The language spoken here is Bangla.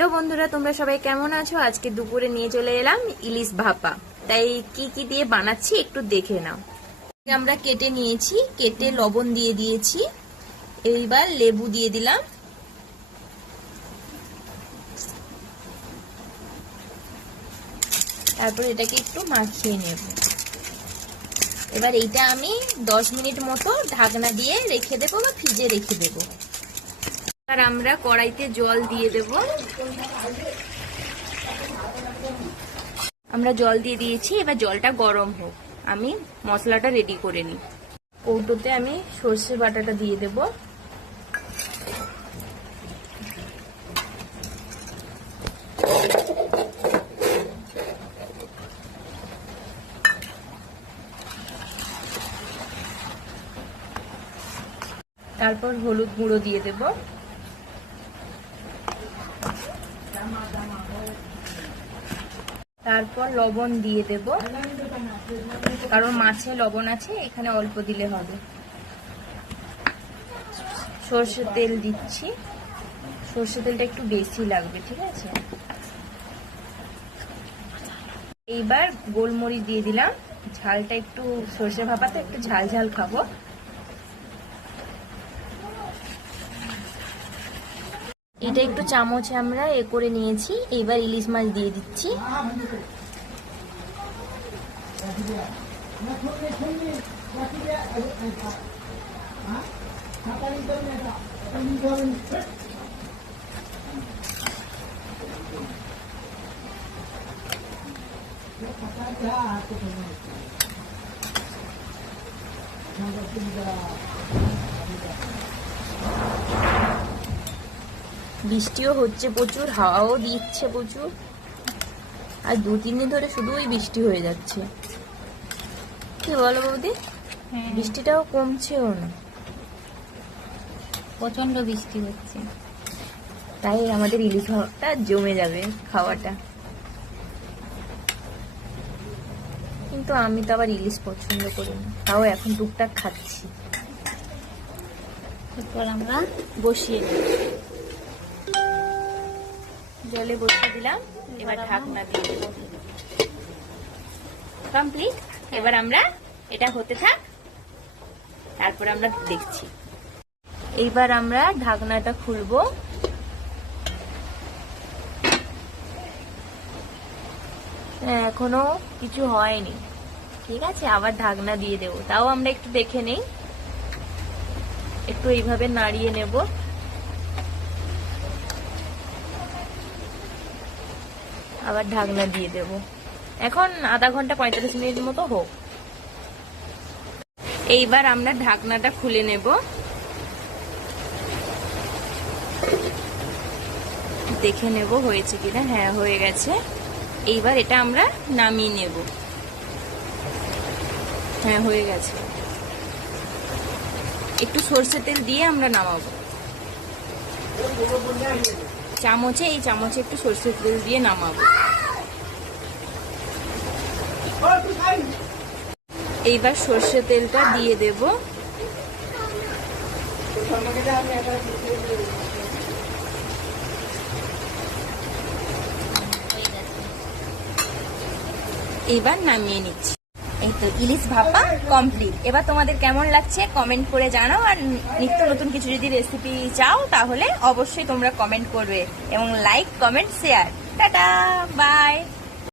হ্যালো বন্ধুরা, তোমরা সবাই কেমন আছো? আজকে দুপুরে নিয়ে চলে এলাম ইলিশ ভাপা। তাই কি কি দিয়ে বানাচ্ছি একটু দেখে নাও। আমরা কেটে নিয়েছি, কেটে লবণ দিয়ে দিয়েছি, এইবার লেবু দিয়ে দিলাম, তারপর এটাকে একটু মাখিয়ে নেব। এবার এইটা আমি 10 মিনিট মতো ঢাকনা দিয়ে রেখে দেবো বা ফ্রিজে রেখে দেবো। আর আমরা কড়াইতে জল দিয়ে দেব। আমরা জল দিয়ে দিয়েছি, এবার জলটা গরম হোক, আমি মশলাটা রেডি করে নিই। কৌটোতে আমি সর্ষে বাটাটা দিয়ে দেব। তারপর হলুদ গুঁড়ো দিয়ে দেব, তারপর লবণ দিয়ে দেব, কারণ মাছে লবণ আছে, এখানে অল্প দিলে হবে। সর্ষের তেল দিচ্ছি, সর্ষের তেলটা একটু বেশি লাগবে, ঠিক আছে। এইবার গোলমরিচ দিয়ে দিলাম, ঝালটা একটু, সর্ষে ভাপাতে একটু ঝাল ঝাল খাবো। এটা একটু চামচে আমরা করে নিয়েছি। এইবার ইলিশ মাছ দিয়ে দিচ্ছি। বৃষ্টিও হচ্ছে প্রচুর, হাওয়াও দিচ্ছে প্রচুর, আর 2-3 দিন ধরে শুধুই বৃষ্টি হয়ে যাচ্ছে। কি বলো বৌদি? বৃষ্টিটাও কমছেও না, প্রচন্ড বৃষ্টি হচ্ছে, তাই আমাদের ইলিশ ভাপটা জমে যাবে খাওয়াটা। কিন্তু আমি তো আবার ইলিশ পছন্দ করি না, তাও এখন টুকটাক খাচ্ছি। এরপর আমরা বসিয়ে দিই, জলে বসিয়ে দিলাম। এবার ঢাকনা দিয়ে দেব। কমপ্লিট। এবার আমরা এটা হতে থাক, তারপর আমরা দেখছি। এইবার আমরা ঢাকনাটা খুলবো। এখনো কিছু হয়নি, ঠিক আছে, আবার ঢাকনা দিয়ে দেবো। তাও আমরা একটু দেখে নেই, একটু এইভাবে নাড়িয়ে নেব। আবার ঢাকনা দিয়ে দেব। এখন আধা ঘন্টা 45 মিনিট মতো হোক। এইবার আমরা ঢাকনাটা খুলে নেব, দেখে নেব হয়েছে কিনা। হ্যাঁ, হয়ে গেছে। এইবার এটা আমরা নামিয়ে নেব। হ্যাঁ, হয়ে গেছে। একটু সরষের তেল দিয়ে আমরা নামাবো। চামচে, এই চামচে একটু সরষের তেল দিয়ে নামাবো। এইবার সরষের তেলটা দিয়ে দেব। এইবার নামিয়ে নিচ্ছি। এই তো ইলিশ ভাপা কমপ্লিট। এবার তোমাদের কেমন লাগছে কমেন্ট করে জানাও। আর নিত্য নতুন কিছু যদি রেসিপি চাও তাহলে অবশ্যই তোমরা কমেন্ট করবে, এবং like, comment, share. Tata, by.